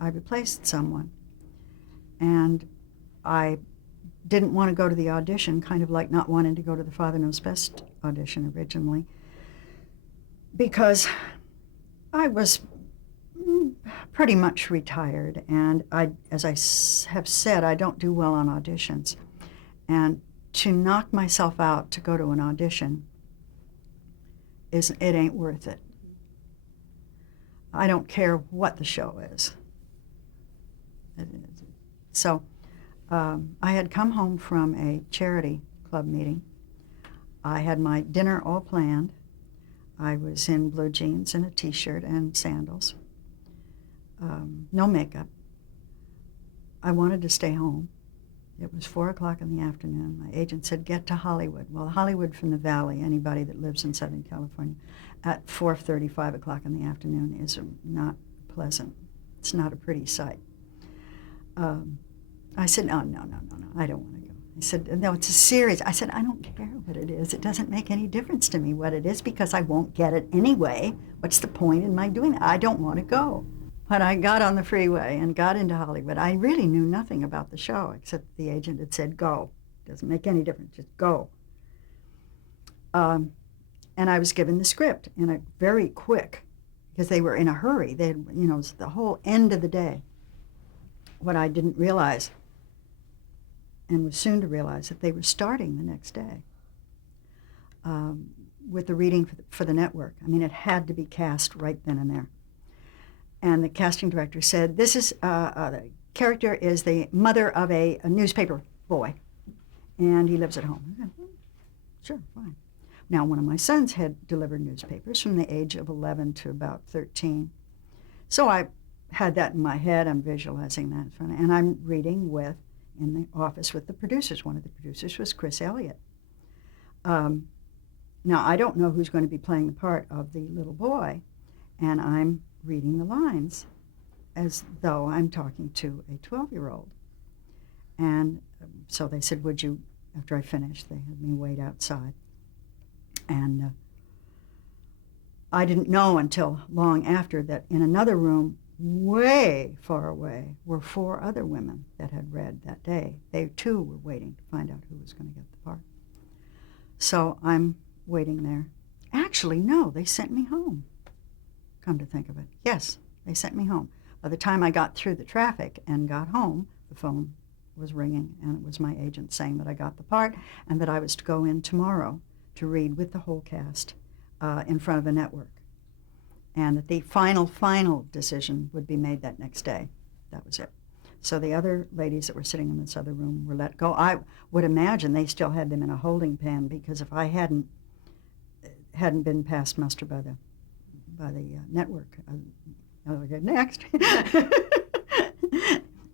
I replaced someone, and I didn't want to go to the audition, kind of like not wanting to go to the Father Knows Best audition originally, because I was pretty much retired, and as I have said, I don't do well on auditions. And to knock myself out to go to an audition, it ain't worth it. I don't care what the show is. So I had come home from a charity club meeting. I had my dinner all planned. I was in blue jeans and a t-shirt and sandals. No makeup. I wanted to stay home. It was 4 o'clock in the afternoon. My agent said, get to Hollywood. Well, Hollywood from the Valley, anybody that lives in Southern California, at 4:30, 5 o'clock in the afternoon is not pleasant. It's not a pretty sight. I said, no, I don't want to go. He said, no, it's a series. I said, I don't care what it is. It doesn't make any difference to me what it is because I won't get it anyway. What's the point in my doing it? I don't want to go. When I got on the freeway and got into Hollywood, I really knew nothing about the show except the agent had said, go. Doesn't make any difference, just go. And I was given the script in a very quick, because they were in a hurry. They had, it was the whole end of the day. What I didn't realize, and was soon to realize, that they were starting the next day with the reading for the network. I mean, it had to be cast right then and there. And the casting director said, this is, the character is the mother of a newspaper boy, and he lives at home. I said, sure, fine. Now, one of my sons had delivered newspapers from the age of 11 to about 13. So I had that in my head. I'm visualizing that in front of me. And I'm reading in the office with the producers. One of the producers was Chris Elliott. Now, I don't know who's going to be playing the part of the little boy, and I'm reading the lines as though I'm talking to a 12-year-old. And so they said, would you, after I finished, they had me wait outside. And I didn't know until long after that in another room, way far away, were 4 other women that had read that day. They, too, were waiting to find out who was going to get the part. So I'm waiting there. Actually, no, they sent me home. Come to think of it. Yes, they sent me home. By the time I got through the traffic and got home, the phone was ringing, and it was my agent saying that I got the part and that I was to go in tomorrow to read with the whole cast in front of a network, and that the final decision would be made that next day. That was it. So the other ladies that were sitting in this other room were let go. I would imagine they still had them in a holding pen, because if I hadn't been passed muster by the network, I would get next.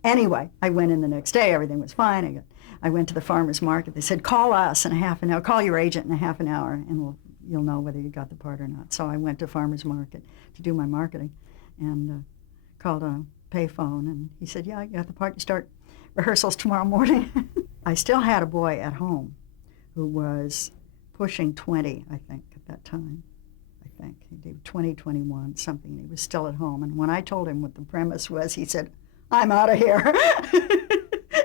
Anyway, I went in the next day. Everything was fine. I went to the farmer's market. They said, call us in a half an hour. Call your agent in a half an hour, and you'll know whether you got the part or not. So I went to farmer's market to do my marketing, and called a payphone, and he said, yeah, I got the part. You start rehearsals tomorrow morning. I still had a boy at home who was pushing 20, I think, at that time. He did 20, 21, something. He was still at home. And when I told him what the premise was, he said, I'm out of here.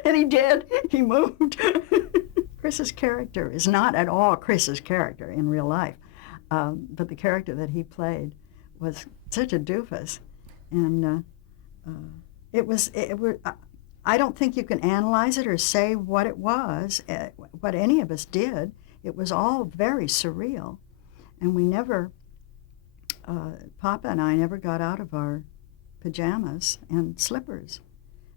And he did. He moved. Chris's character is not at all Chris's character in real life. But the character that he played was such a doofus. And I don't think you can analyze it or say what it was, what any of us did. It was all very surreal. And we never... Papa and I never got out of our pajamas and slippers.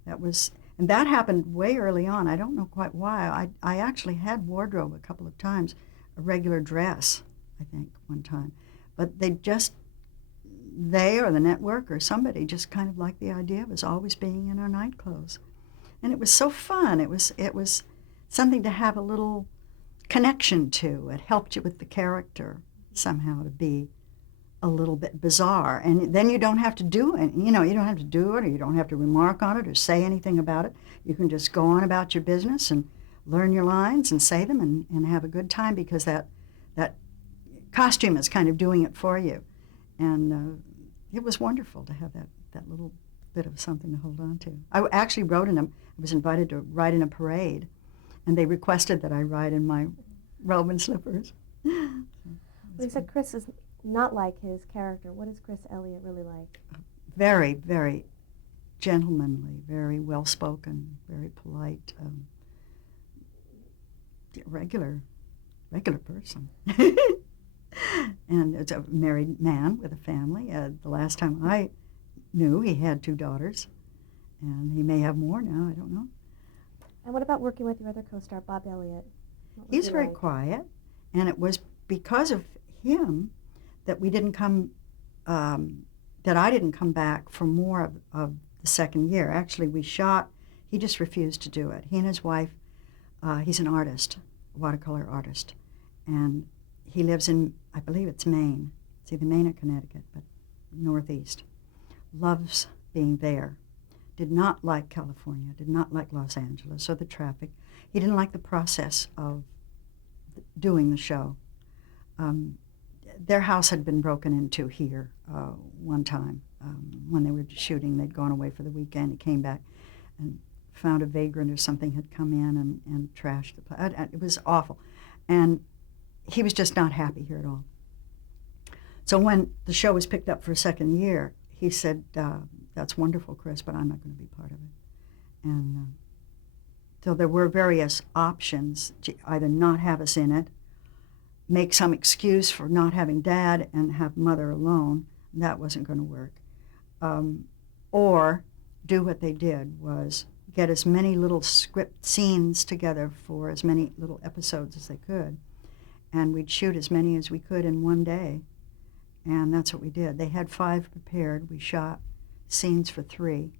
And that happened way early on. I don't know quite why. I actually had wardrobe a couple of times, a regular dress, I think, one time. But they or the network or somebody just kind of liked the idea of us always being in our night clothes. And it was so fun. It was something to have a little connection to. It helped you with the character somehow to be a little bit bizarre, and then you don't have to do it. You don't have to do it, or you don't have to remark on it or say anything about it. You can just go on about your business and learn your lines and say them and have a good time, because that costume is kind of doing it for you. And it was wonderful to have that little bit of something to hold on to. I actually I was invited to ride in a parade, and they requested that I ride in my robe and slippers. Well, you said Chris is not like his character. What is Chris Elliott really like? Very, very gentlemanly, very well-spoken, very polite, regular person. And it's a married man with a family. The last time I knew, he had 2 daughters, and he may have more now, I don't know. And what about working with your other co-star, Bob Elliott? He's very quiet, and it was because of him that we didn't come, that I didn't come back for more of the second year. Actually, we shot, he just refused to do it. He and his wife, he's an artist, a watercolor artist, and he lives in, I believe it's Maine. It's either Maine or Connecticut, but northeast. Loves being there. Did not like California, did not like Los Angeles or the traffic. He didn't like the process of doing the show. Their house had been broken into here one time. When they were shooting, they'd gone away for the weekend. He came back and found a vagrant or something had come in and trashed the place. It was awful. And he was just not happy here at all. So when the show was picked up for a second year, he said, that's wonderful, Chris, but I'm not going to be part of it. And so there were various options to either not have us in it, make some excuse for not having Dad and have Mother alone. That wasn't going to work. Or do what they did, was get as many little script scenes together for as many little episodes as they could. And we'd shoot as many as we could in one day. And that's what we did. They had 5 prepared. We shot scenes for 3.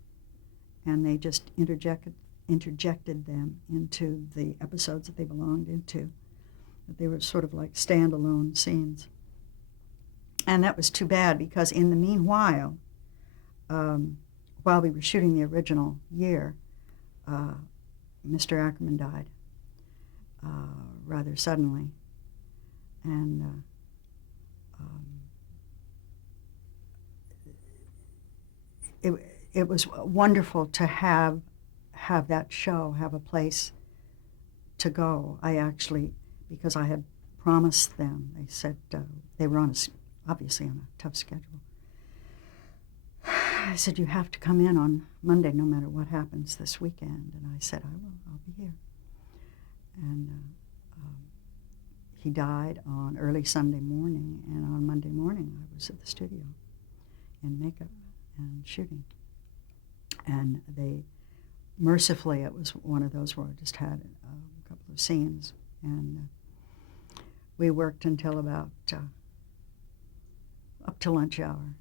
And they just interjected them into the episodes that they belonged into. They were sort of like standalone scenes. And that was too bad, because in the meanwhile, while we were shooting the original year, Mr. Ackerman died rather suddenly. And it was wonderful to have that show, have a place to go. I actually, because I had promised them, they said they were obviously on a tough schedule. I said, you have to come in on Monday no matter what happens this weekend. And I said, I will, I'll be here. And he died on early Sunday morning, and on Monday morning I was at the studio in makeup and shooting. And they, mercifully, it was one of those where I just had a couple of scenes, and we worked until about up to lunch hour.